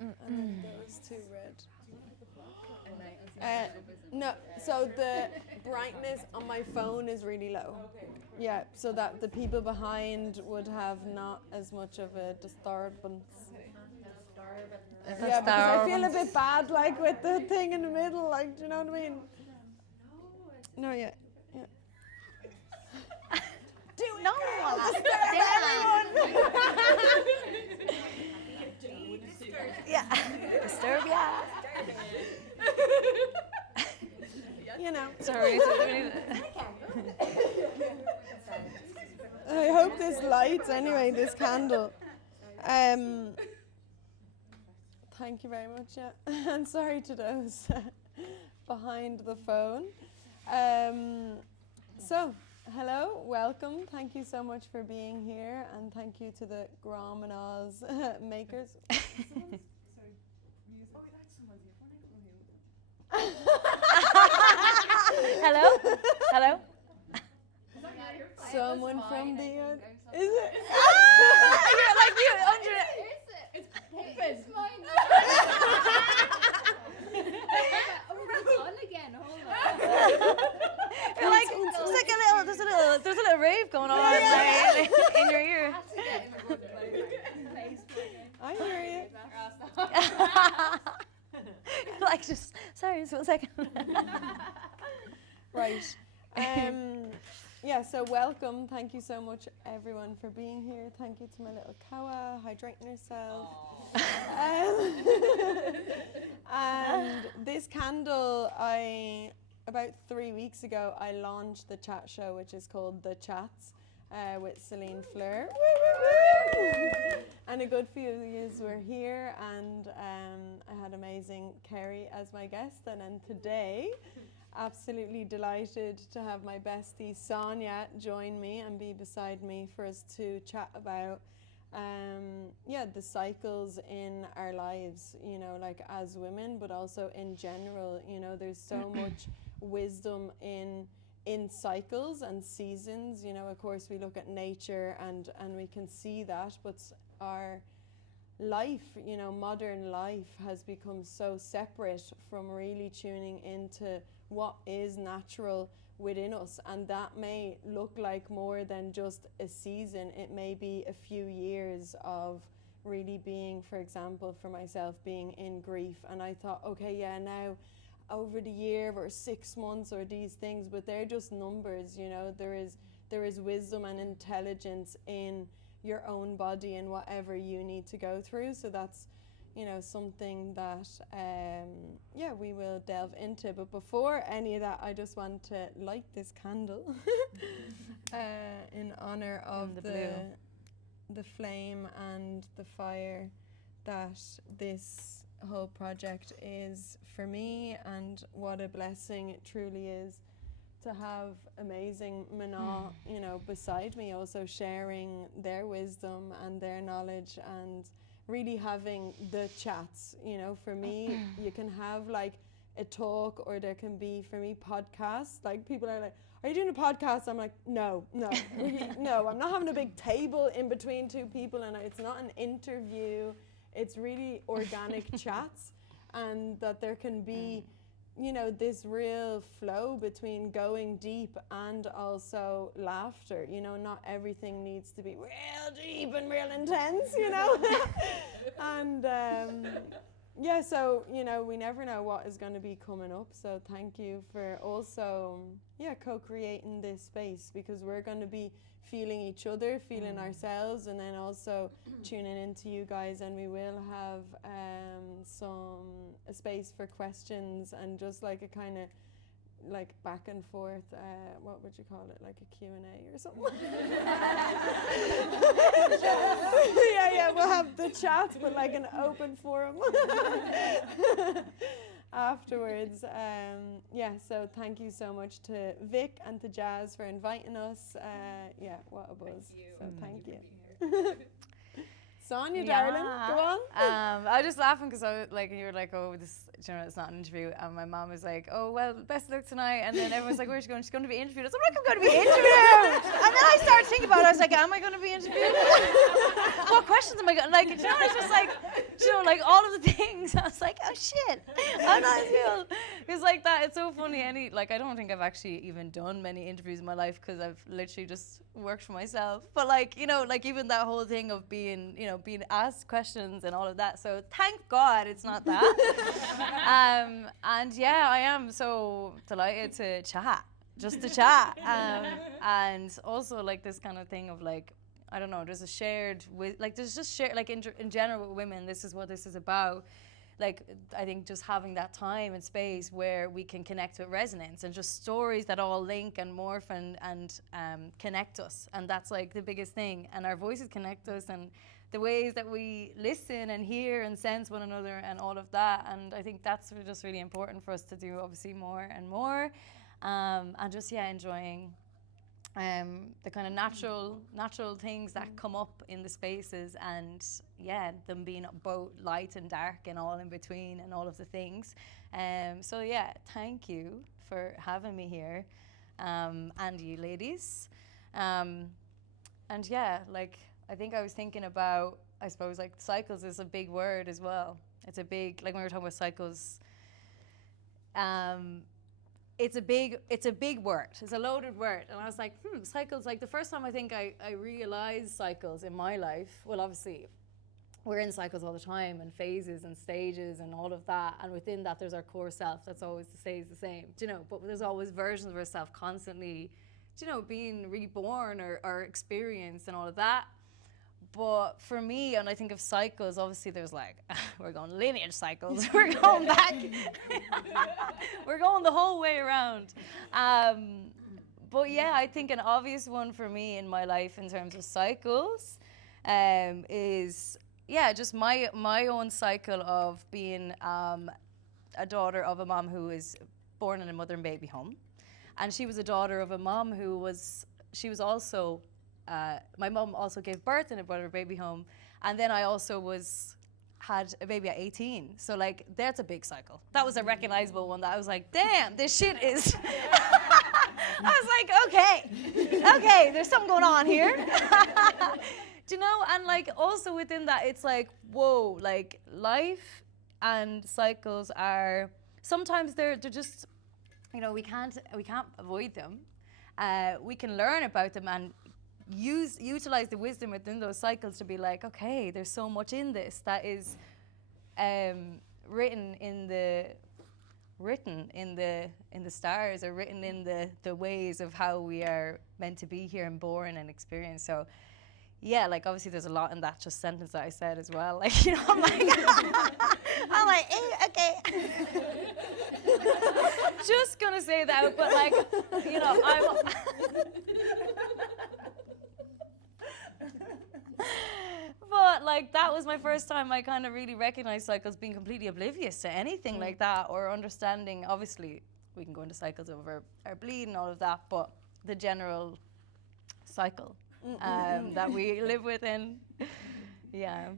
And then those two red. No, so the brightness on my phone is really low. Yeah, so that the people behind would have not as much of a disturbance. Yeah, because I feel a bit bad, like with the thing in the middle, like, do you know what I mean? No, yeah. Do no one. Yeah. Disturb ya. You know. Sorry. I hope this lights anyway, this candle. Thank you very much, yeah. And sorry to those behind the phone. So, hello, welcome. Thank you so much for being here, and thank you to the Grom and Oz makers. Hello. Someone from the is it? You're like you under it. It's mine. Oh, on again. Hold on. You're like it's like there's a little rave going on in your ear. I hear you. You're like just sorry, just 1 second. Right. Yeah, so welcome. Thank you so much, everyone, for being here. Thank you to my little Kawa, hydrating herself. And this candle, about 3 weeks ago, I launched the chat show, which is called The CHATS, with Céline-Fleur. And a good few of you were here, and I had amazing Kerry as my guest. And then today, absolutely delighted to have my bestie Sonia join me and be beside me for us to chat about the cycles in our lives, you know, like as women, but also in general. You know, there's so much wisdom in cycles and seasons. You know, of course we look at nature and we can see that, but our life, you know, modern life has become so separate from really tuning into what is natural within us, and that may look like more than just a season. It may be a few years of really being, for example, for myself, being in grief, and I thought, okay, yeah, now over the year or 6 months or these things, but they're just numbers. You know, there is wisdom and intelligence in your own body and whatever you need to go through. So that's, you know, something that we will delve into. But before any of that, I just want to light this candle in honor of the flame and the fire that this whole project is for me, and what a blessing it truly is to have amazing Mana, you know, beside me, also sharing their wisdom and their knowledge, and really having the chats. You know, for me, you can have like a talk, or there can be, for me, podcasts. Like, people are like, are you doing a podcast? I'm like, no, no, I'm not having a big table in between two people, and it's not an interview. It's really organic chats, and that there can be, you know, this real flow between going deep and also laughter. You know, not everything needs to be real deep and real intense, you know. And so, you know, we never know what is going to be coming up. So thank you for also, co-creating this space, because we're going to be feeling each other, feeling ourselves, and then also tuning into you guys. And we will have a space for questions, and just like a kind of like back and forth, what would you call it, like a Q&A or something. yeah, we'll have the chat, but like an open forum afterwards. So thank you so much to Vic and to Jazz for inviting us. What a buzz. Thank you. Sonia, darling, go on. I was just laughing because you were like, oh, this, you know, it's not an interview. And my mom was like, oh, well, best of luck tonight. And then everyone's like, where's she going? She's going to be interviewed. I was like, I'm going to be interviewed. And then I started thinking about it. I was like, am I going to be interviewed? What questions am I going to, like, you know, it's just like, you know, like all of the things. I was like, oh shit, how do I feel? It's like that. It's so funny. Like, I don't think I've actually even done many interviews in my life because I've literally just worked for myself. But like, you know, like even that whole thing of being, you know, being asked questions and all of that. So thank God it's not that. And yeah, I am so delighted to chat, just to chat. And also like this kind of thing of like, I don't know, there's a shared, like there's just shared, like in general with women, this is what this is about. Like, I think just having that time and space where we can connect with resonance and just stories that all link and morph and connect us. And that's like the biggest thing. And our voices connect us and the ways that we listen and hear and sense one another and all of that. And I think that's just really important for us to do, obviously, more and more. And just, yeah, enjoying the kind of natural things that come up in the spaces, and yeah, them being both light and dark and all in between and all of the things. So yeah, thank you for having me here, and you ladies. And yeah, like I think I was thinking about, I suppose like cycles is a big word as well. It's a big, like when we were talking about cycles, it's a big word. It's a loaded word. And I was like, cycles. Like the first time I think I realized cycles in my life, well, obviously we're in cycles all the time and phases and stages and all of that. And within that, there's our core self that's always stays the same, do you know? But there's always versions of ourselves constantly, do you know, being reborn or experienced and all of that. But for me, and I think of cycles, obviously there's like, we're going lineage cycles, we're going back, we're going the whole way around. But yeah, I think an obvious one for me in my life in terms of cycles is, yeah, just my own cycle of being a daughter of a mom who was born in a mother and baby home. And she was a daughter of a mom she was also, my mom also gave birth in a mother and baby home. And then I also had a baby at 18. So like, that's a big cycle. That was a recognizable one that I was like, damn, this shit is, I was like, okay, there's something going on here. Do you know? And like, also within that, it's like, whoa, like life and cycles are, sometimes they're just, you know, we can't avoid them. We can learn about them and utilize the wisdom within those cycles to be like, okay, there's so much in this that is written in the stars, or written in the ways of how we are meant to be here and born and experience. So yeah, like obviously there's a lot in that just sentence that I said as well. Like, you know, I'm like, okay. Just gonna say that, but like, you know, but like that was my first time I kind of really recognized cycles, being completely oblivious to anything like that, or understanding. Obviously we can go into cycles over our bleed and all of that, but the general cycle that we live within. Yeah,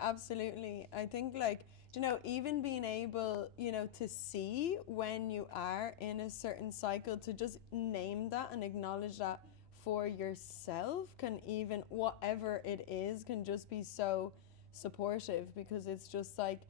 absolutely. I think like, you know, even being able, you know, to see when you are in a certain cycle, to just name that and acknowledge that for yourself, can even, whatever it is, can just be so supportive, because it's just like,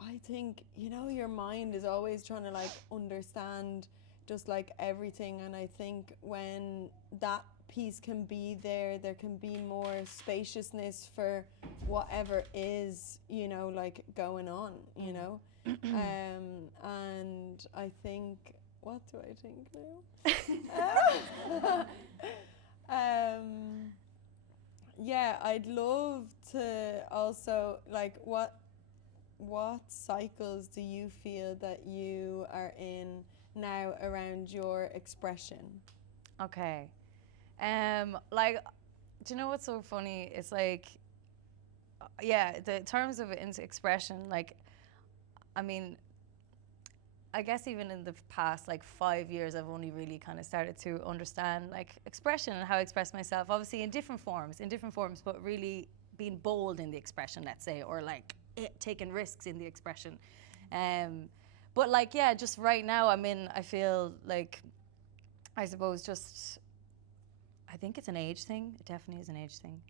I think, you know, your mind is always trying to like understand just like everything, and I think when that piece can be there can be more spaciousness for whatever is, you know, like going on, you know. And I think, what do I think now? Yeah, I'd love to also, like, what cycles do you feel that you are in now around your expression? Okay. Like, do you know what's so funny? It's like, yeah, the terms of it into expression, like, I mean, I guess even in the past, like 5 years, I've only really kind of started to understand like expression and how I express myself, obviously in different forms, but really being bold in the expression, let's say, or like taking risks in the expression. But like, yeah, just right now I feel like, I suppose just, I think it's an age thing. It definitely is an age thing.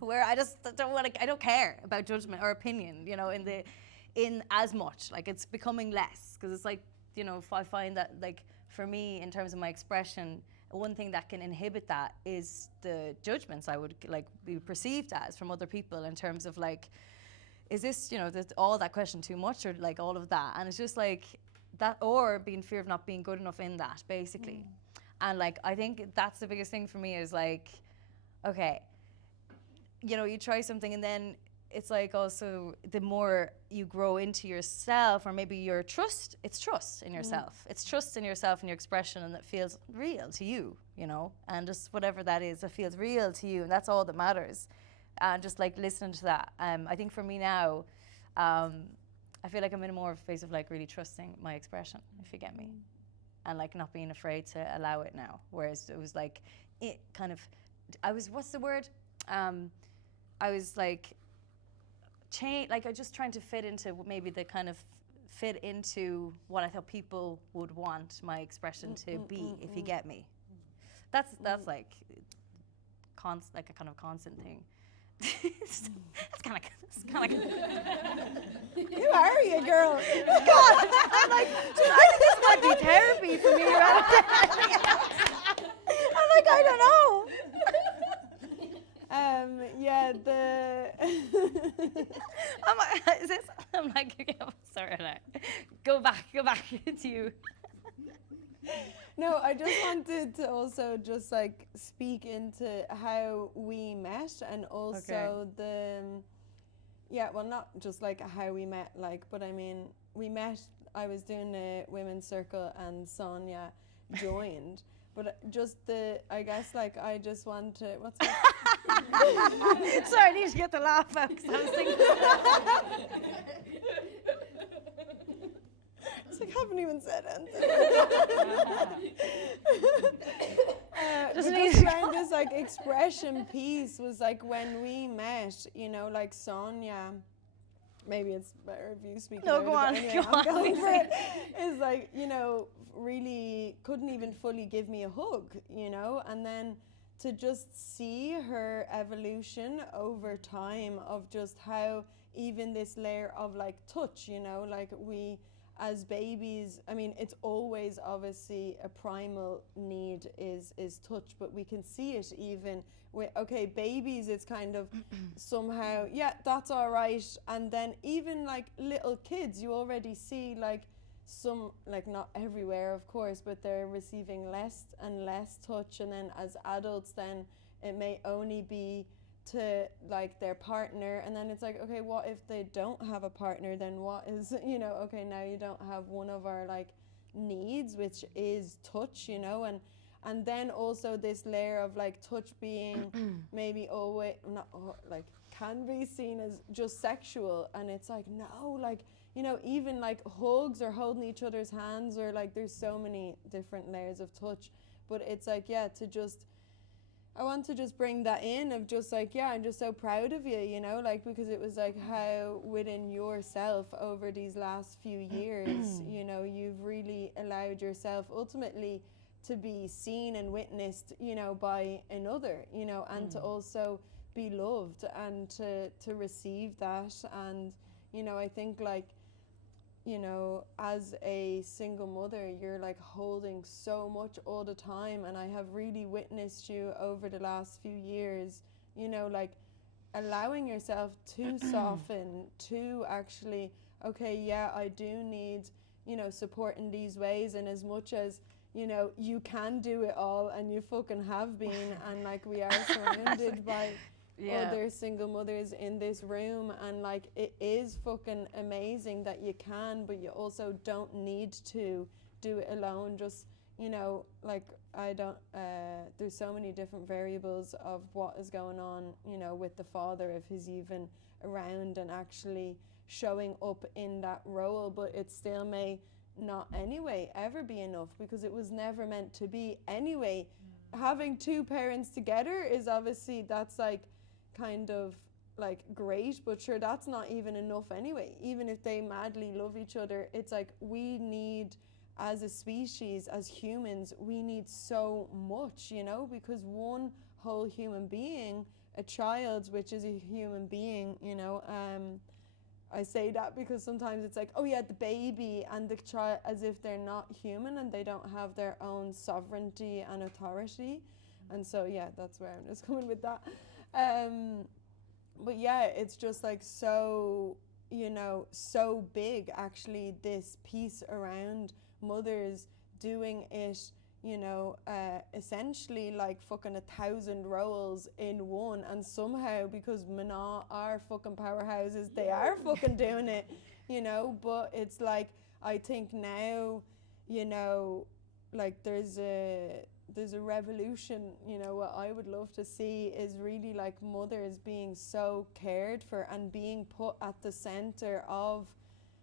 where I just don't want to, I don't care about judgment or opinion, you know, in as much. Like, it's becoming less, because it's like, you know, if I find that, like, for me, in terms of my expression, one thing that can inhibit that is the judgments I would like be perceived as from other people, in terms of like, is this, you know, all that question too much, or like all of that? And it's just like that, or being fear of not being good enough in that, basically. And like, I think that's the biggest thing for me, is like, okay, you know, you try something, and then it's like, also the more you grow into yourself, or maybe your trust, it's trust in yourself. It's trust in yourself and your expression, and that feels real to you, you know, and just whatever that is, that feels real to you, and that's all that matters. And just like listening to that. I think for me now, I feel like I'm in a more of a phase of like really trusting my expression, if you get me. And like not being afraid to allow it now. Whereas it was like, it kind of, I was, what's the word? I was like, like I just trying to fit into maybe the kind of fit into what I thought people would want my expression to be, if you get me. That's like like a kind of constant thing. That's kind of. Who are you, girl? God, I'm like, I think this might be therapy for me rather than anything else. I'm like, I don't know. Yeah, Is this? I'm like, okay, sorry, no. Go back to you. No, I just wanted to also just like speak into how we met, and also well, not just like how we met, like, but I mean, we met, I was doing a women's circle and Sonia joined, but just I guess like I just want to, what's that? Sorry, I need to get the laugh out, because I was thinking. It's like, I haven't even said anything. Just around this like expression piece was like when we met, you know, like Sonia, maybe it's better if you speak about go on, it, anyway, go on. going for it, is like, you know, really couldn't even fully give me a hug, you know, and then to just see her evolution over time of just how even this layer of like touch, you know, like we as babies, I mean, it's always obviously a primal need is touch, but we can see it even with, okay, babies, it's kind of somehow, yeah, that's all right. And then even like little kids, you already see like some, like not everywhere, of course, but they're receiving less and less touch. And then as adults, then it may only be to like their partner, and then it's like, okay, what if they don't have a partner? Then what is, you know, okay, now you don't have one of our like needs, which is touch, you know, and then also this layer of like touch being maybe always not like can be seen as just sexual, and it's like, no, like, you know, even like hugs or holding each other's hands, or like there's so many different layers of touch, but it's like, yeah, to just, I want to just bring that in of just like, yeah, I'm just so proud of you, you know, like, because it was like how within yourself over these last few years, you know, you've really allowed yourself ultimately to be seen and witnessed, you know, by another, you know, and to also be loved and to receive that. And, you know, I think like, you know, as a single mother, you're like holding so much all the time, and I have really witnessed you over the last few years, you know, like allowing yourself to soften, to actually, okay, yeah, I do need, you know, support in these ways, and as much as, you know, you can do it all, and you fucking have been, and like we are surrounded by other single mothers in this room, and like it is fucking amazing that you can, but you also don't need to do it alone. Just, you know, like I don't there's so many different variables of what is going on, you know, with the father, if he's even around and actually showing up in that role, but it still may not anyway ever be enough, because it was never meant to be anyway. Having two parents together is obviously, that's like kind of like great, but sure, that's not even enough anyway. Even if they madly love each other, it's like we need, as a species, as humans, we need so much, you know, because one whole human being a child, which is a human being, you know. I say that because sometimes it's like, oh yeah, the baby and the child, as if they're not human and they don't have their own sovereignty and authority. And so yeah, that's where I'm just coming with that. But yeah, it's just like so, you know, so big actually, this piece around mothers doing it, you know, essentially like fucking 1,000 roles in one, and somehow, because Mana are fucking powerhouses, they are fucking doing it, you know. But it's like, I think now, you know, like there's a revolution, you know. What I would love to see is really like mothers being so cared for and being put at the center of,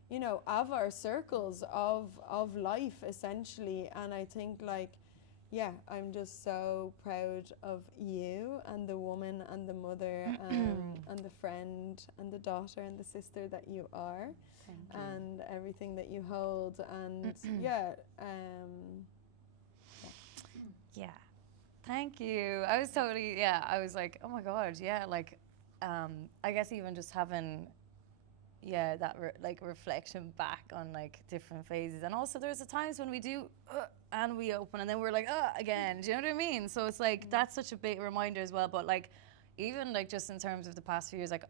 you know, of our circles of life essentially. And I think like, yeah, I'm just so proud of you and the woman and the mother and the friend and the daughter and the sister that you are. Thank you. And everything that you hold. And yeah, yeah, thank you. I was totally, yeah, I was like, oh my God, yeah, like, I guess even just having, yeah, that like reflection back on like different phases. And also there's the times when we do, and we open and then we're like, again, do you know what I mean? So it's like, that's such a big reminder as well. But like, even like just in terms of the past few years, like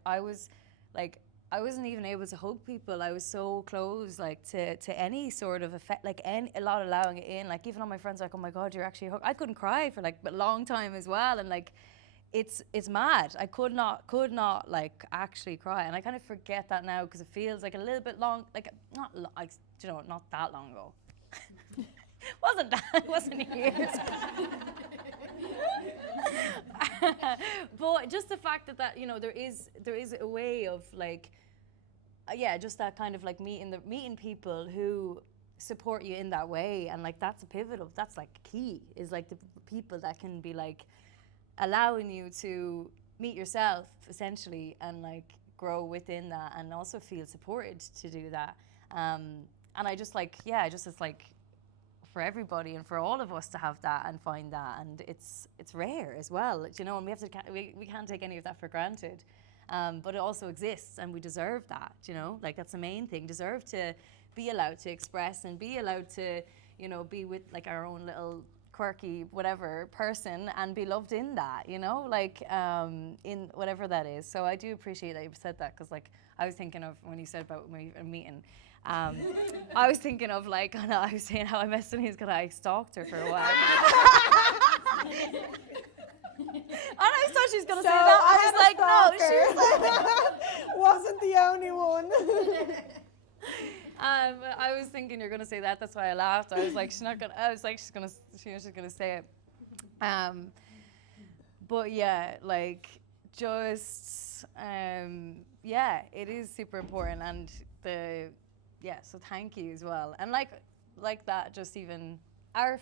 I wasn't even able to hug people. I was so close, like to any sort of effect, like a lot allowing it in. Like even all my friends, like, oh my God, you're actually I couldn't cry for like a long time as well, and like, it's mad. I could not like actually cry, and I kind of forget that now because it feels like a little bit long, like you know, not that long ago. It wasn't years. But just the fact that you know, there is a way of like, yeah, just that kind of like meeting people who support you in that way, and like that's like key, is like the people that can be like allowing you to meet yourself essentially, and like grow within that, and also feel supported to do that. And I just like, yeah, just it's like for everybody and for all of us to have that and find that, and it's rare as well, you know, and we can't take any of that for granted. But it also exists, and we deserve that, you know, like that's the main thing. Deserve to be allowed to express and be allowed to, you know, be with like our own little quirky whatever person and be loved in that, you know, like in whatever that is. So I do appreciate that you said that, because like I was thinking of when you said about a meeting, I was thinking of like, I was saying how I messed with his because I stalked her for a while. And I thought she was going to say that. I was like, no, she was like, wasn't the only one. I was thinking you're going to say that. That's why I laughed. I was like, she's not going to, I was like, she's going to say it. But yeah, like just, yeah, it is super important. And so thank you as well. And like that, just even our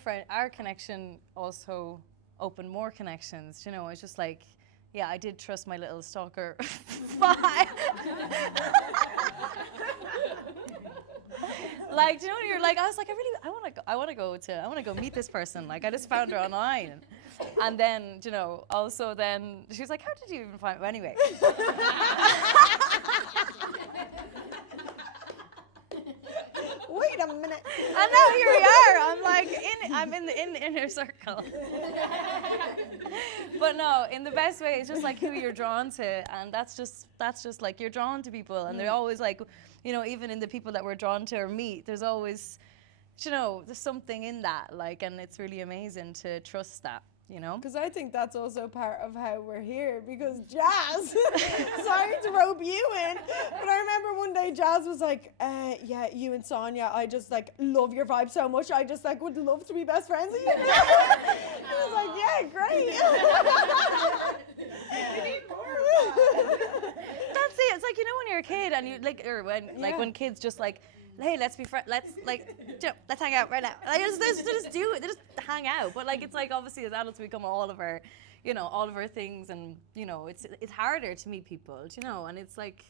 connection also opened more connections, you know. It's just like, yeah, I did trust my little stalker. Bye. Like, do you know when you're like, I was like, I want to go meet this person. Like, I just found her online. And then, you know, also then she was like, how did you even find me? Anyway. Wait a minute. And now here we are. I'm in the inner circle. But no, in the best way, it's just like who you're drawn to, and that's just like you're drawn to people, and they're always like, you know, even in the people that we're drawn to or meet, there's always, you know, there's something in that, like, and it's really amazing to trust that, you know? Because I think that's also part of how we're here, because Jazz, sorry to rope you in, but I remember one day Jazz was like, yeah, you and Sonia, I just like love your vibe so much, I just like would love to be best friends with you. I was like, yeah, great. We need more of that. That's it. It's like, you know, when you're a kid and you like, or when kids just like, hey, let's be friends. Let's like, you know, let's hang out right now. Like, they just do it. They just hang out. But like, it's like obviously as adults we become all of our things, and you know, it's harder to meet people, you know, and it's like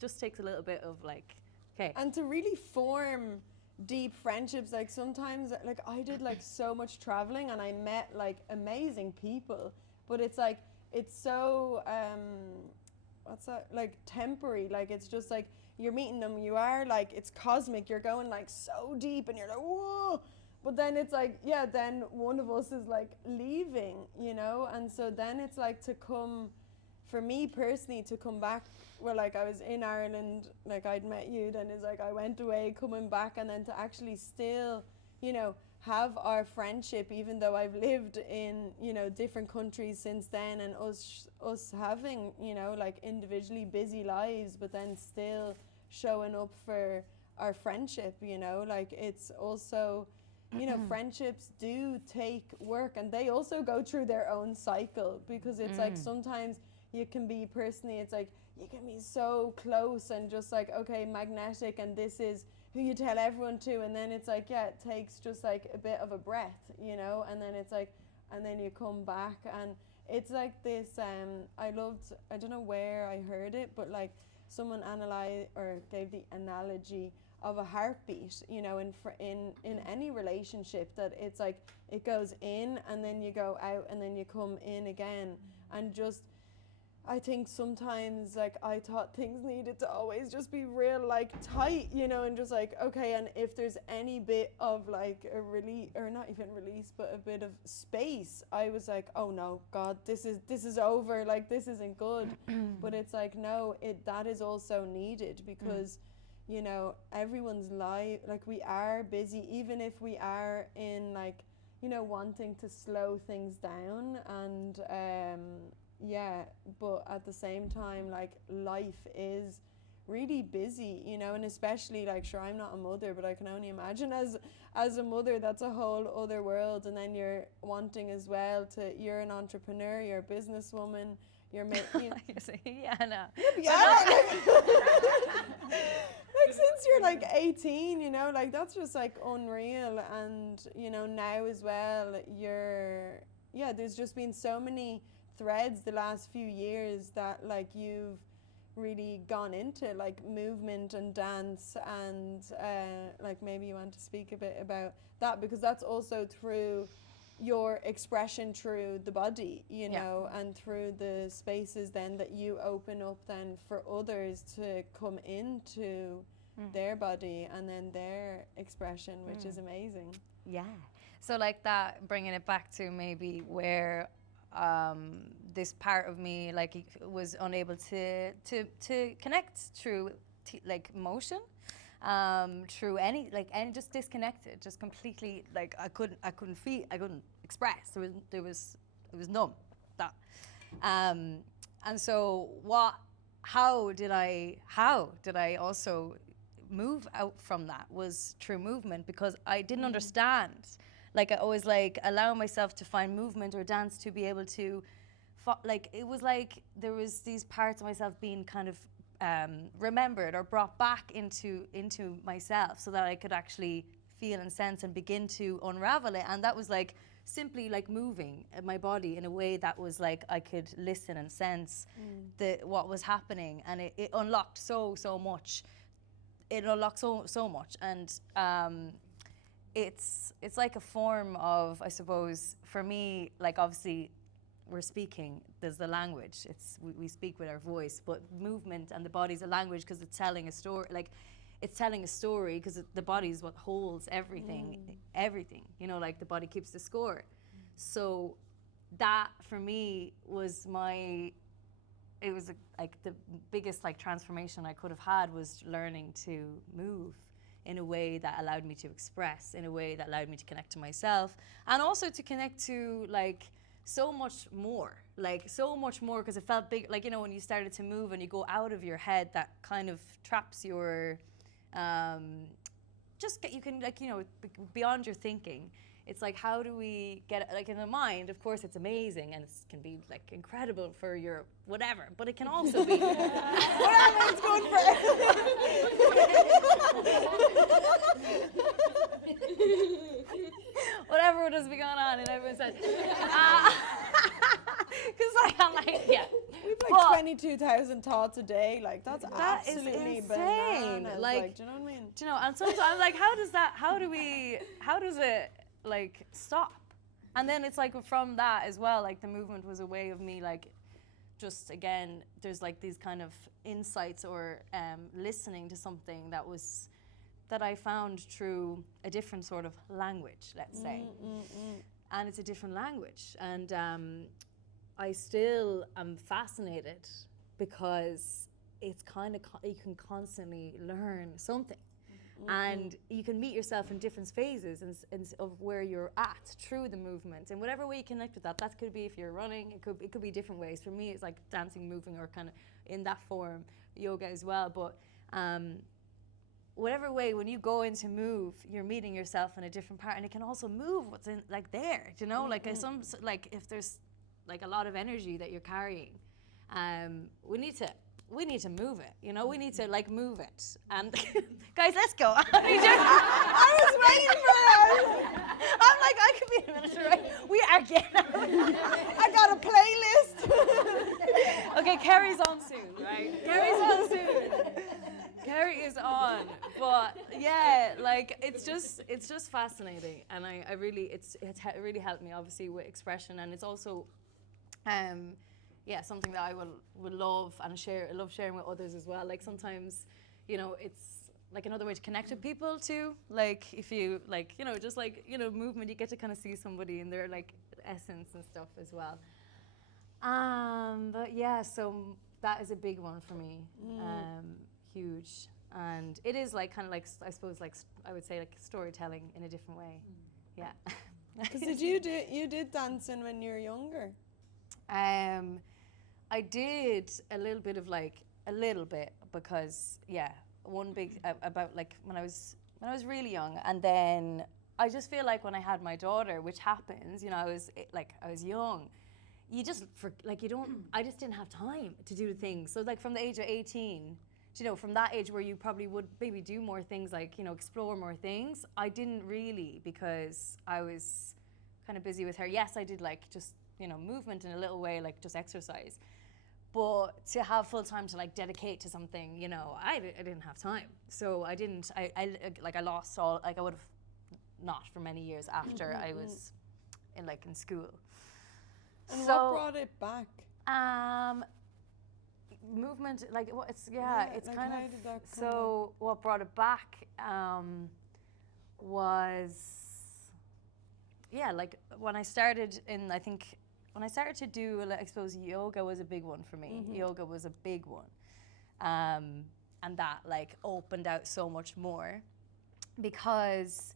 just takes a little bit of like, okay. And to really form deep friendships, like sometimes, like I did like so much traveling and I met like amazing people, but it's like it's so what's that, like temporary, like it's just like you're meeting them, you are like, it's cosmic, you're going like so deep and you're like whoa, but then it's like, yeah, then one of us is like leaving, you know. And so then it's like to come, for me personally, to come back, well, like I was in Ireland, like I'd met you, then it's like I went away, coming back, and then to actually still, you know, have our friendship, even though I've lived in, you know, different countries since then, and us having, you know, like individually busy lives, but then still showing up for our friendship, you know. Like it's also, you know, friendships do take work, and they also go through their own cycle, because it's like sometimes you can be personally, it's like you can be so close and just like, okay, magnetic, and this is who you tell everyone to, and then it's like, yeah, it takes just like a bit of a breath, you know, and then it's like, and then you come back, and it's like this, I loved, I don't know where I heard it, but like someone analyzed or gave the analogy of a heartbeat, you know, in any relationship, that it's like it goes in and then you go out and then you come in again. And just, I think sometimes, like, I thought things needed to always just be real, like, tight, you know, and just like, okay, and if there's any bit of like a release, or not even release, but a bit of space, I was like, oh no, God, this is over, like, this isn't good. But it's like, no, that is also needed, because you know, everyone's life, like, we are busy, even if we are in, like, you know, wanting to slow things down, and yeah, but at the same time, like, life is really busy, you know. And especially, like, sure, I'm not a mother, but I can only imagine as a mother, that's a whole other world. And then you're wanting as well to, you're an entrepreneur, you're a businesswoman, you're making, yeah, no. yeah, like since you're like 18, you know, like that's just like unreal. And you know, now as well, there's just been so many threads the last few years that like you've really gone into, like movement and dance, and like maybe you want to speak a bit about that, because that's also through your expression through the body, you know, and through the spaces then that you open up then for others to come into their body and then their expression, which is amazing. Yeah. So like that, bringing it back to maybe where this part of me like was unable to connect through like motion, through any just disconnected, just completely, like I couldn't feel, I couldn't express. It was numb. That, and so how did I also move out from that was through movement, because I didn't understand. Like I always like allow myself to find movement or dance to be able to, like it was like there was these parts of myself being kind of remembered or brought back into myself, so that I could actually feel and sense and begin to unravel it. And that was like simply like moving my body in a way that was like I could listen and sense what was happening, and it unlocked so much. It unlocked so much, and it's like a form of, I suppose, for me, like obviously we're speaking, there's the language, we speak with our voice, but movement and the body's a language, because it's telling a story, like it's telling a story, because the body is what holds everything, you know, like the body keeps the score. So that for me was it was like the biggest like transformation I could have had, was learning to move in a way that allowed me to express, in a way that allowed me to connect to myself, and also to connect to like so much more, because it felt big, like, you know, when you started to move and you go out of your head, that kind of traps your, you can, like, you know, beyond your thinking. It's like, how do we get it, like in the mind, of course it's amazing and it can be like incredible for your whatever, but it can also be whatever it's going for. Whatever does be going on in everyone's head. Because I'm like, yeah. We've like 22,000 thoughts a day. Like that's absolutely insane. bananas. Like, do you know what I mean? Do you know? And sometimes I'm like, how does it like stop? And then it's like from that as well, like the movement was a way of me like just again, there's like these kind of insights or listening to something that I found through a different sort of language, let's say. And it's a different language. And I still am fascinated because it's kind of, you can constantly learn something. And you can meet yourself in different phases of where you're at through the movement. And whatever way you connect with that could be if you're running, it could be different ways. For me, it's like dancing, moving, or kind of in that form, yoga as well. But whatever way, when you go into move, you're meeting yourself in a different part, and it can also move what's in like there, you know, like like if there's like a lot of energy that you're carrying, we need to move it, you know, we need to like move it. And guys, let's go. I was waiting for it. I'm like, I could be a minute, right? We are getting I got a playlist. Okay, Kerry's on soon, right? Kerry's on soon. Kerry is on, but yeah, like it's just fascinating, and I really it's really helped me obviously with expression, and it's also something that I will love and share. I love sharing with others as well. Like sometimes, you know, it's like another way to connect with people too. Like if you like, you know, just like, you know, movement, you get to kind of see somebody in their like essence and stuff as well. But yeah, so that is a big one for me. Huge, and it is like kind of like, I suppose, like I would say like storytelling in a different way. Yeah. Because you did dancing when you were younger? I did a little bit because one big about like when I was really young, and then I just feel like when I had my daughter, which happens, you know, I was young. I just didn't have time to do things. So like from the age of 18, you know, from that age where you probably would maybe do more things, like, you know, explore more things, I didn't really, because I was kind of busy with her. Yes, I did like just, you know, movement in a little way, like just exercise. But to have full time to like dedicate to something, you know, I didn't have time. So I didn't, I lost all, like I would have not for many years after I was in school. And what brought it back? Movement, like it's like kind how of, did that come so what brought it back was like when I started to do, I suppose yoga was a big one for me. Yoga was a big one, and that like opened out so much more, because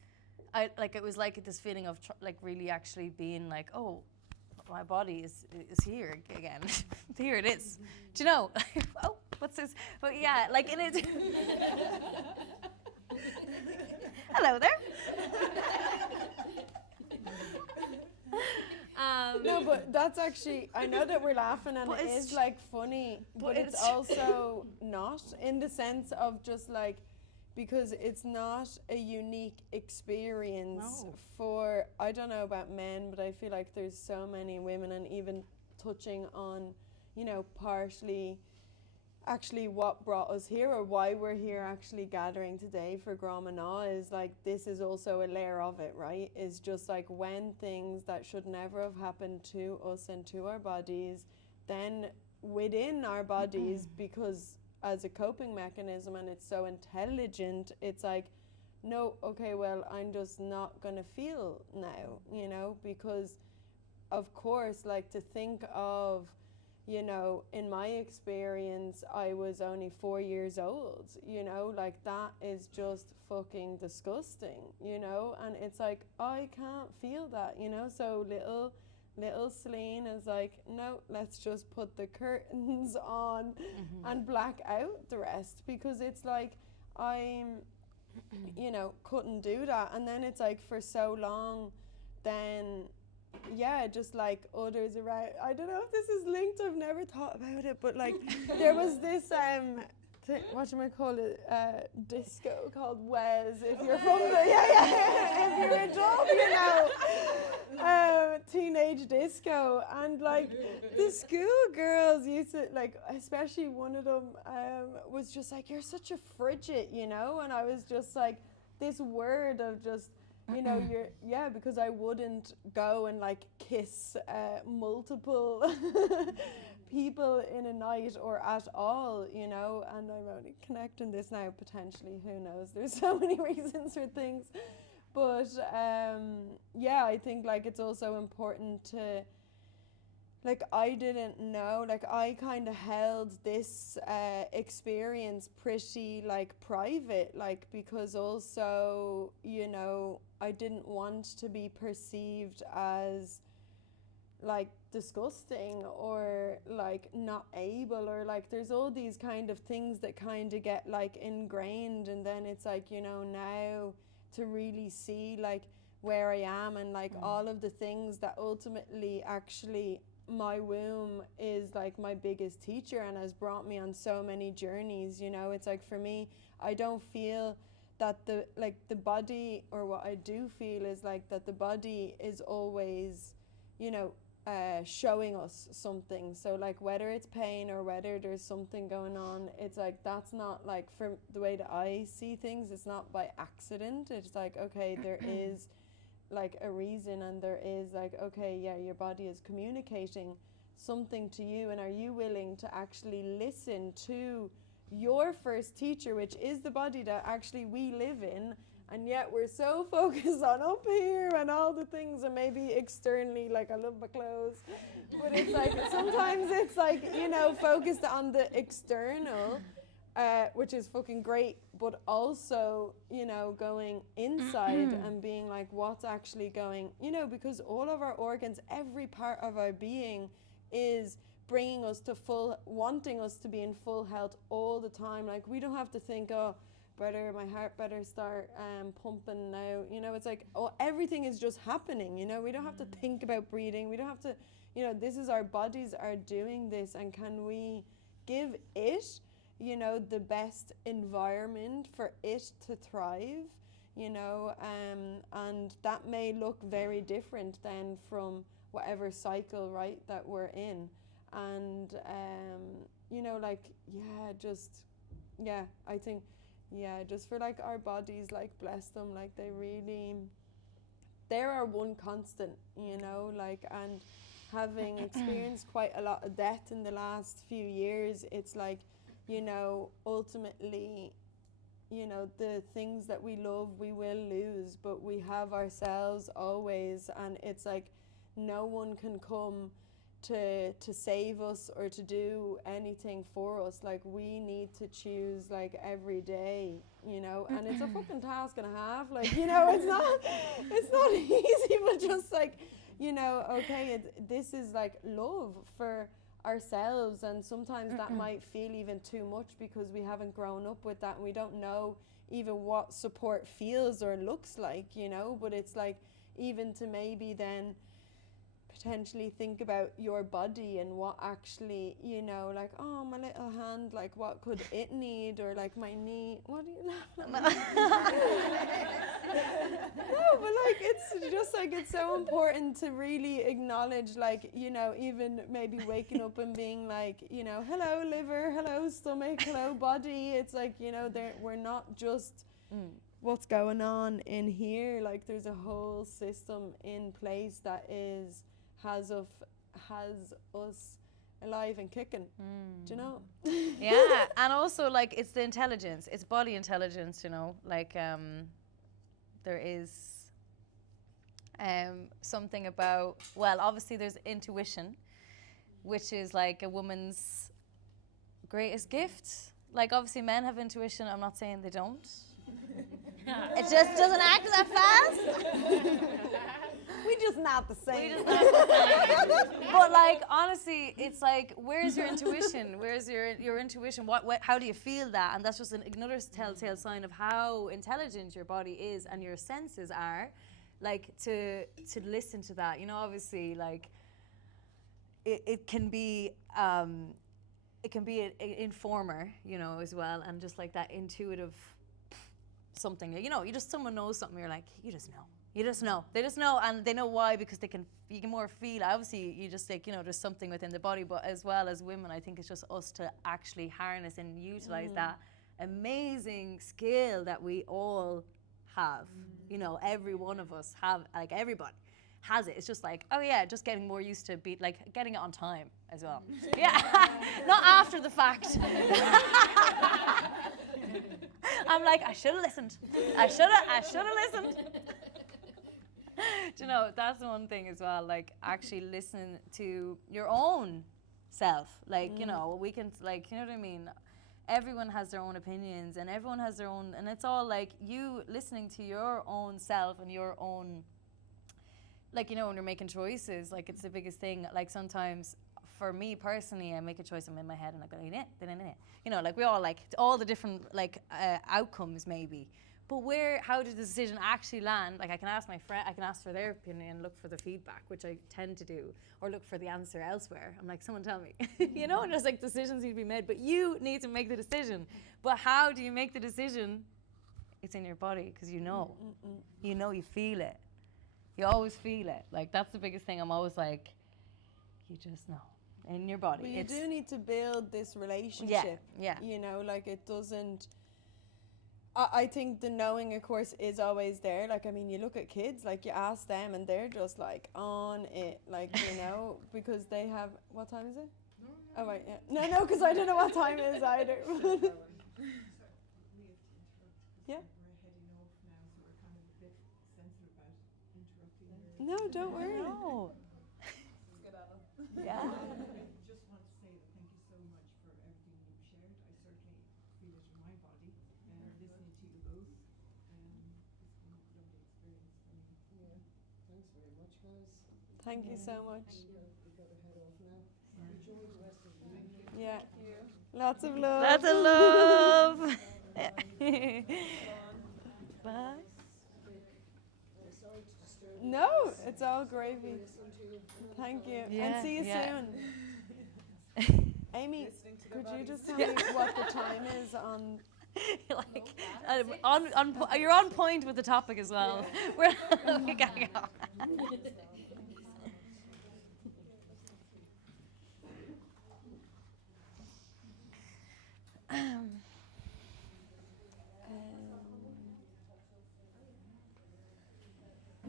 it was like this feeling of like really actually being like, oh, my body is here again. Here it is. Do you know? Oh, what's this? But yeah, like it is. Hello there. No, but that's actually, I know that we're laughing and it is like funny, but it's also not, in the sense of just like, because it's not a unique experience for, I don't know about men, but I feel like there's so many women, and even touching on, you know, partially actually what brought us here, or why we're here actually gathering today for Gromana, is like, this is also a layer of it, right? Is just like when things that should never have happened to us and to our bodies, then within our bodies, because as a coping mechanism, and it's so intelligent, it's like, no, okay, well, I'm just not gonna feel now, you know, because of course, like, to think of, you know, in my experience, I was only 4 years old, you know, like that is just fucking disgusting, you know, and it's like, I can't feel that, you know, so little Celine is like, no, let's just put the curtains on and black out the rest, because it's like, I'm, you know, couldn't do that. And then it's like, for so long, then, yeah, just like others around, I don't know if this is linked, I've never thought about it, but like, there was this, disco called Wes, if you're from the, if you're a dog, you know, teenage disco, and like, the school girls used to, like, especially one of them was just like, you're such a frigid, you know, and I was just like, this word of just you know, because I wouldn't go and like kiss multiple people in a night or at all, you know, and I'm only connecting this now, potentially, who knows, there's so many reasons for things, but yeah, I think like it's also important to, like, I didn't know, like I kind of held this experience pretty like private, like, because also, you know, I didn't want to be perceived as like disgusting or like not able, or like there's all these kind of things that kind of get like ingrained, and then it's like, you know, now to really see like where I am and like all of the things that ultimately actually my womb is like my biggest teacher and has brought me on so many journeys, you know. It's like for me, I don't feel that the body, or what I do feel is like that the body is always, you know, showing us something. So like whether it's pain or whether there's something going on, it's like that's not like, for the way that I see things, it's not by accident. It's like, okay, there is like a reason, and there is like, okay, yeah, your body is communicating something to you, and are you willing to actually listen to your first teacher, which is the body that actually we live in, and yet we're so focused on up here and all the things, and maybe externally, like I love my clothes, but it's like sometimes it's like, you know, focused on the external, which is fucking great, but also, you know, going inside and being like, what's actually going, you know, because all of our organs, every part of our being is bringing us to wanting us to be in full health all the time. Like we don't have to think, oh, my heart better start pumping now, you know. It's like, oh, everything is just happening, you know. We don't have to think about breathing, we don't have to, you know, this is our bodies are doing this, and can we give it, you know, the best environment for it to thrive, you know, and that may look very different then from whatever cycle, right, that we're in. And you know, like, I think, just for like our bodies, like, bless them, like they're our one constant, you know, like, and having experienced quite a lot of death in the last few years, it's like, you know, ultimately, you know, the things that we love, we will lose, but we have ourselves always, and it's like no one can come to save us or to do anything for us. Like, we need to choose, like, every day, you know, and it's a fucking task and a half, like, you know, it's not easy, but just like, you know, okay, this is like love for ourselves, and sometimes that might feel even too much because we haven't grown up with that, and we don't know even what support feels or looks like, you know. But it's like, even to maybe then potentially think about your body and what actually, you know, like, oh, my little hand, like, what could it need, or like my knee, what are you laughing at? No, but like, it's just like, it's so important to really acknowledge, like, you know, even maybe waking up and being like, you know, hello liver, hello stomach, hello body. It's like, you know, we're not just what's going on in here, like there's a whole system in place that has us alive and kicking. Do you know? Yeah, and also, like, it's the intelligence, it's body intelligence, you know, like there is something about, well, obviously there's intuition, which is like a woman's greatest gift. Like, obviously men have intuition, I'm not saying they don't. It just doesn't act that fast. We just not the same. But like, honestly, it's like, where's your intuition? Where's your intuition? What how do you feel that? And that's just another telltale sign of how intelligent your body is and your senses are. Like, to listen to that, you know. Obviously, like, it can be an informer, you know, as well, and just like that intuitive something, you know, someone knows something, you're like, you just know, they just know, and they know why, because you can more feel. Obviously, you just like, you know, there's something within the body, but as well as women, I think it's just us to actually harness and utilize that amazing skill that we all have. You know, every one of us have, like everybody has it. It's just like, oh yeah, just getting more used to getting it on time as well. Yeah, not after the fact. I'm like, I should have listened. I should have listened. Do you know, that's one thing as well, like actually listening to your own self. Like, you know, we can, like, you know what I mean? Everyone has their own opinions and everyone has their own, and it's all like you listening to your own self and your own, like, you know, when you're making choices, like it's the biggest thing. Like sometimes for me personally, I make a choice, I'm in my head and I go, you know, like we all like all the different like outcomes maybe. But how did the decision actually land? Like I can ask my friend, I can ask for their opinion, look for the feedback, which I tend to do, or look for the answer elsewhere. I'm like, someone tell me, you know, and just like decisions need to be made, but you need to make the decision. But how do you make the decision? It's in your body, because you know, you feel it. You always feel it. Like that's the biggest thing. I'm always like, you just know in your body. But you do need to build this relationship. Yeah. You know, like it doesn't. I think the knowing, of course, is always there. Like, I mean, you look at kids, like you ask them and they're just like on it, like, you know, because they have, what time is it? Oh, right, yeah. No, because I don't know what time it is either. Yeah. No, don't worry. No. Yeah. Just want to say that thank you so much for everything you've shared. I certainly feel it in my body, and listening to you both, it's been a lovely experience for me. Yeah, thanks very much, guys. Thank you so much. We've got to head off now. Enjoy the rest of the evening. Yeah. Lots of love. Lots of love. Bye. Sorry to disturb you. No, it's all gravy. Listen to you. Thank you. Yeah, And see you yeah. soon. Amy, could you just tell me what the time is on? Like, you're on point with the topic as well. We're we gotta go.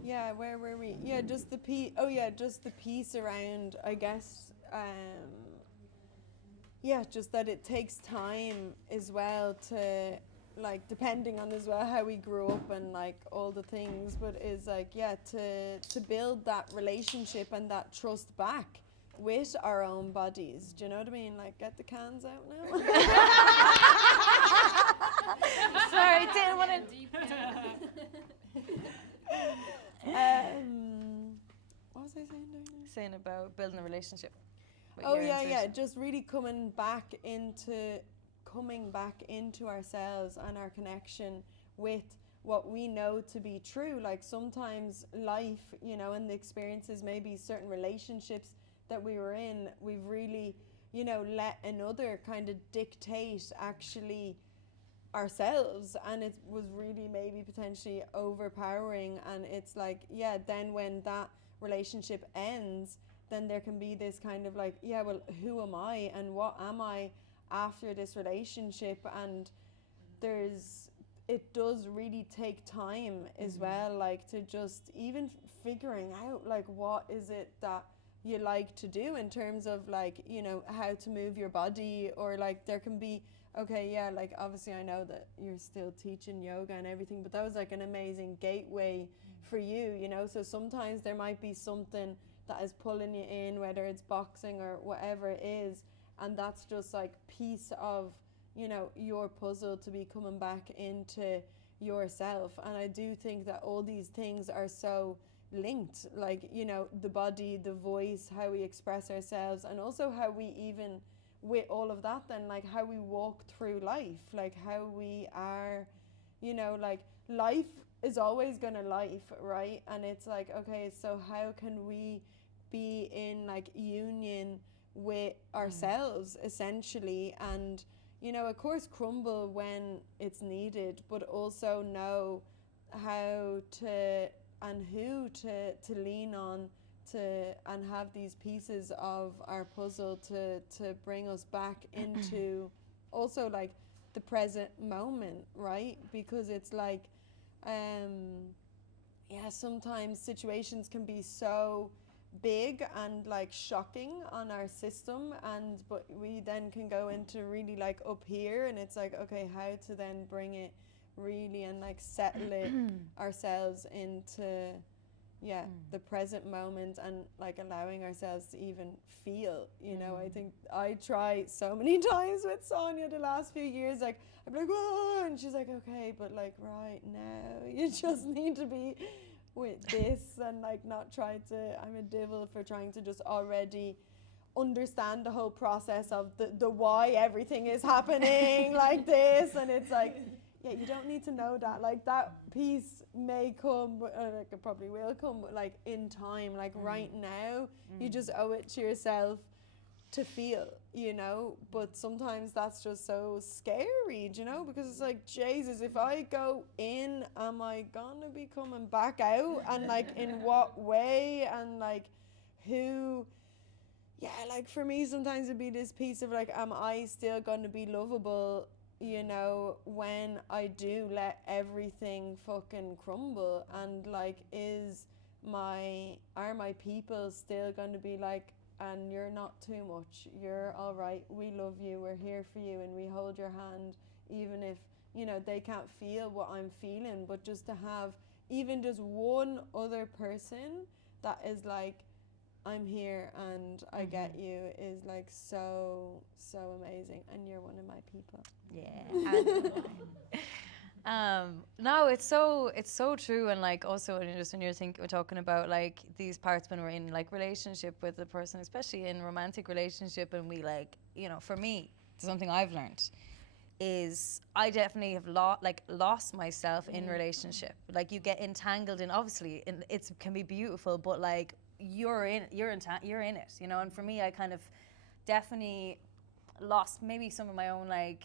Yeah, where were we? Yeah, just the piece. Oh yeah, just the piece around, I guess. Yeah, just that it takes time as well to, like, depending on as well how we grew up and like all the things, but is like, yeah, to build that relationship and that trust back with our own bodies. Do you know what I mean? Like, get the cans out now. Sorry, didn't want What was I saying there? saying about building a relationship. with Oh your yeah, intuition. just really coming back into ourselves and our connection with what we know to be true. Like sometimes life, you know, and the experiences, maybe certain relationships that we were in, we've really, you know, let another kind of dictate actually ourselves, and it was really maybe potentially overpowering. And it's like, yeah, then when that relationship ends, then there can be this kind of like, yeah, well, who am I and what am I after this relationship? And it does really take time as well, like to just even figuring out like what is it that you like to do in terms of like, you know, how to move your body, or like there can be, okay, yeah, like obviously I know that you're still teaching yoga and everything, but that was like an amazing gateway for you, you know. So sometimes there might be something that is pulling you in, whether it's boxing or whatever it is, and that's just like piece of, you know, your puzzle to be coming back into yourself. And I do think that all these things are so linked, like, you know, the body, the voice, how we express ourselves, and also how we even, with all of that, then like how we walk through life, like how we are, you know, like life is always gonna life, right? And it's like, okay, so how can we be in like union with ourselves essentially, and, you know, of course crumble when it's needed, but also know how to and who to lean on to, and have these pieces of our puzzle to bring us back into also like the present moment, right? Because it's like, yeah, sometimes situations can be so big and like shocking on our system, and but we then can go into really like up here, and it's like, okay, how to then bring it really and like settle it ourselves into the present moment, and like allowing ourselves to even feel, you know. I think I try so many times with Sonia the last few years, like I'm like, whoa, and she's like, okay, but like right now you just need to be with this, and like not try to, I'm a devil for trying to just already understand the whole process of the why everything is happening like this, and it's like, yeah, you don't need to know that. Like that piece may come, like it probably will come, like in time. Like right now, you just owe it to yourself to feel, you know. But sometimes that's just so scary, you know, because it's like, Jesus, if I go in, am I gonna be coming back out? And like in what way? And like who? Yeah, like for me, sometimes it'd be this piece of like, am I still gonna be lovable, you know, when I do let everything fucking crumble? And like, are my people still going to be like, and you're not too much, you're all right, we love you, we're here for you, and we hold your hand, even if, you know, they can't feel what I'm feeling. But just to have even just one other person that is like, I'm here and I get you, is like so amazing, and you're one of my people. Yeah. No, it's so true. And like also when we're talking about like these parts when we're in like relationship with the person, especially in romantic relationship, and we like, you know, for me, something I've learned is I definitely have lost myself in relationship. Like you get entangled in, obviously, it can be beautiful, but like you're in it, you know. And for me, I kind of definitely lost maybe some of my own like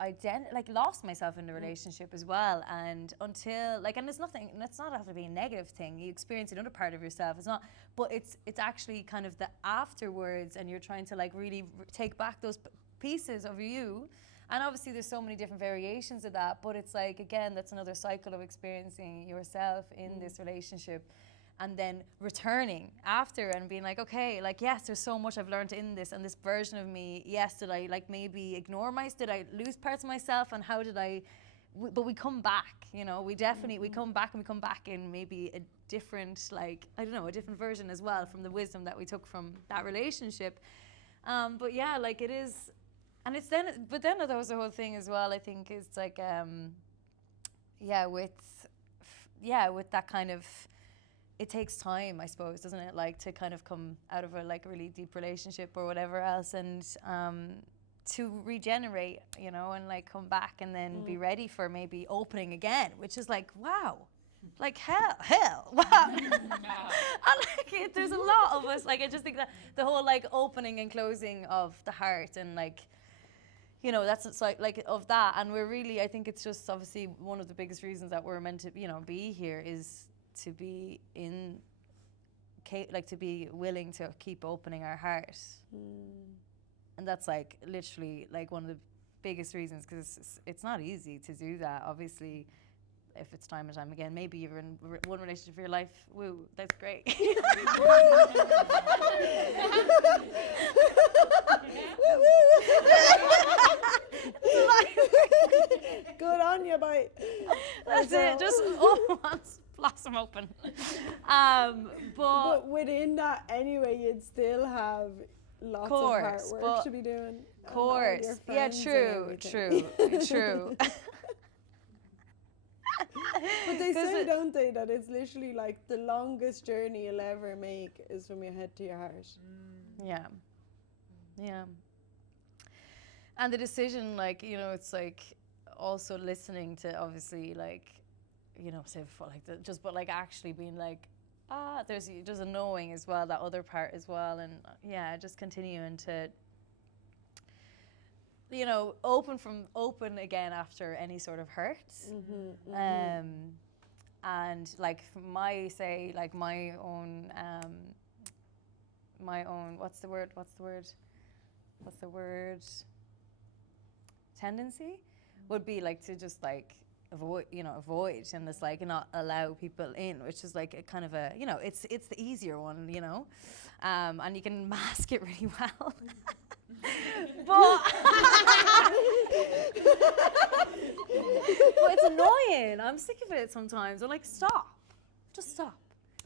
identity, like lost myself in the relationship as well. And until like, and there's nothing, and it's not have to be a negative thing, you experience another part of yourself, it's not, but it's actually kind of the afterwards, and you're trying to like really take back those pieces of you. And obviously there's so many different variations of that, but it's like, again, that's another cycle of experiencing yourself in this relationship, and then returning after and being like, okay, like, yes, there's so much I've learned in this, and this version of me, yes, did I like maybe ignore did I lose parts of myself, and how did but we come back, you know, we definitely, we come back, and we come back in maybe a different, like, I don't know, a different version as well from the wisdom that we took from that relationship. But yeah, like it is, and it's then, but then there was the whole thing as well, I think, is like, with that kind of, it takes time, I suppose, doesn't it? Like to kind of come out of a like really deep relationship or whatever else, and to regenerate, you know, and like come back and then be ready for maybe opening again, which is like, wow, like hell, wow. And like there's a lot of us, like I just think that the whole like opening and closing of the heart, and like, you know, that's it's like of that, and we're really, I think it's just obviously one of the biggest reasons that we're meant to, you know, be here is to be like to be willing to keep opening our heart. And that's like literally like one of the biggest reasons, because it's not easy to do that, obviously, if it's time and time again. Maybe you're in one relationship for your life, woo, that's great. Good on you, bye. That's it, just once blossom open. But within that anyway, you'd still have lots of hard work to be doing. Course, yeah, true. But they say, don't they, that it's literally like the longest journey you'll ever make is from your head to your heart. Yeah. And the decision, like, you know, it's like also listening to, obviously, like, you know, say before, like, but like actually being like, there's a knowing as well, that other part as well. And yeah, just continuing to, you know, open again after any sort of hurt. And like my own what's the word tendency would be like to just like avoid and just like not allow people in, which is like a kind of a, it's the easier one, and you can mask it really well. But it's annoying. I'm sick of it sometimes. I'm like, stop. Just stop.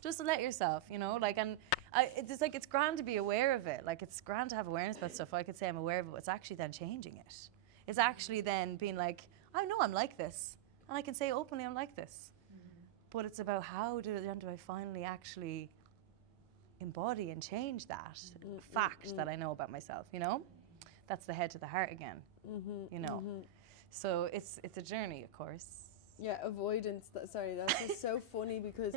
Just let yourself, it's grand to be aware of it. Like, it's grand to have awareness about stuff. I could say I'm aware of it, but it's actually then changing it. It's actually then being like, I know I'm like this. And I can say openly I'm like this. But it's about how do I finally actually embody and change that fact that I know about myself, That's the head to the heart again, So it's a journey, of course. Yeah, avoidance. That's just so funny because